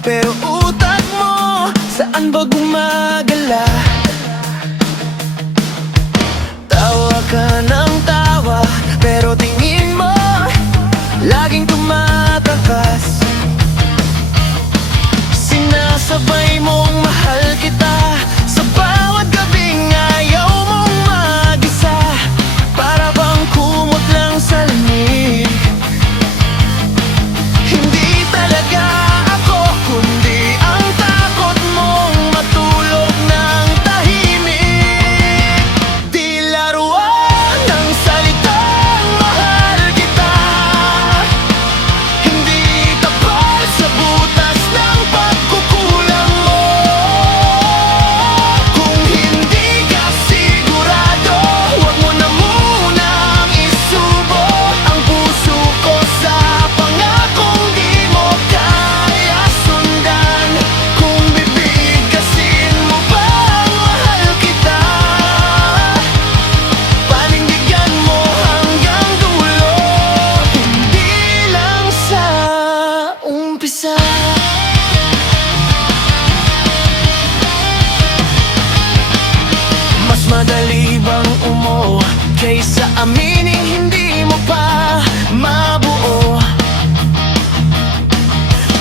pero utak mo saan ba gumagala? Tawa ka ng tawa, pero tingin mo laging tumatakas. Sinasabay mong mahal kita sa bawat gabing ayaw mong mag-isa. Para bang kumot lang sa lamig. Hindi talaga ako, kundi ang takot mong matulog ng tahimik. Di laruan ng salitang mahal kita, hindi tapal sa butas ng pagkukulang mo. Kung hindi ka sigurado, huwag mo na munang isubo ang puso ko sa pangakong di mo kaya sundan. Kung bibigkasin mo bang mahal kita, panindigan mo hanggang dulo, hindi lang sa umpisa. Mas madali bang umuo kaysa aminin hindi mo pa mabuo?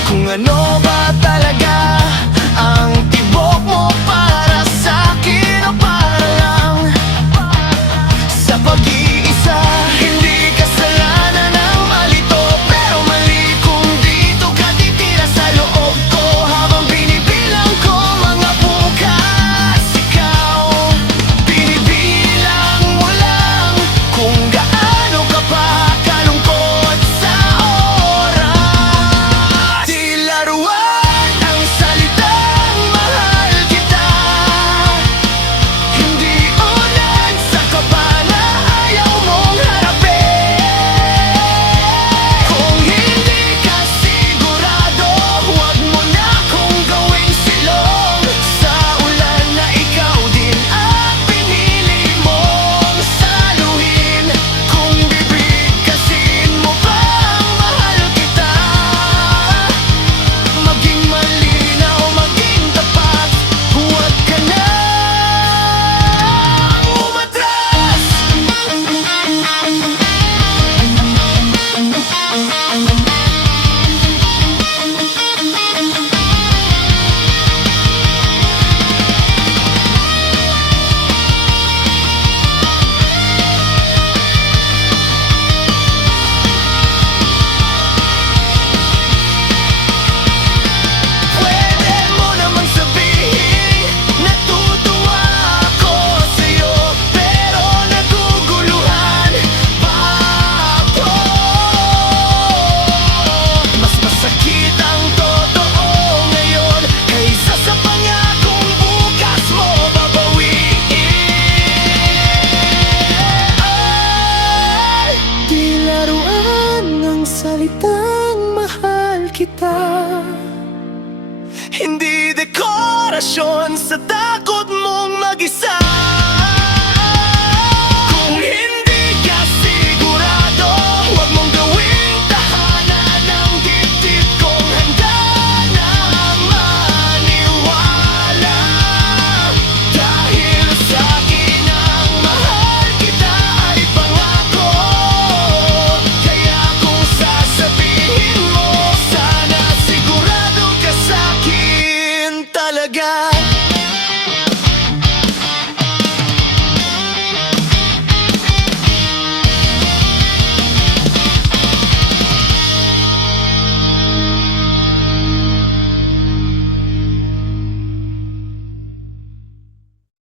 Kung ano ba talaga ang tibok mo para sa'kin, o para lang sa pag-iisa? Hindi kasalanan ang malito, pero mali kung dito ka titira sa loob ko. Habang binibilang ko mga bukas, ikaw binibilang mo lang kung gaano ka pa kalungkot sa oras. Di laruan ang salitang mahal kita, hindi unan sa kaba na ayaw mong harapin. Kung hindi ka sigurado, huwag mo na kung gawing silong sa ulan na ikaw din ang pinili mong saluhin. Kung bibigkasin mo bang mahal kita, maging malinaw, maging tapat, huwag ka na umatras. Pwede mo namang sabihin natutuwa ako sa'yo, pero naguguluhan pa ako. Mas masakit ang totoo ngayon kaysa sa pangakong bukas mo babawiin. Ay, di laruan ng salitang mahal kita, hindi dekorasyon sa takot mong mag-isa. Kung hindi ka sigurado, huwag mong gawing tahanan ng dibdib kong handa na maniwala. Dahil sa'kin ang mahal kita ay pangako, kaya kung sasabihin mo, sana sigurado ka sa'kin talaga.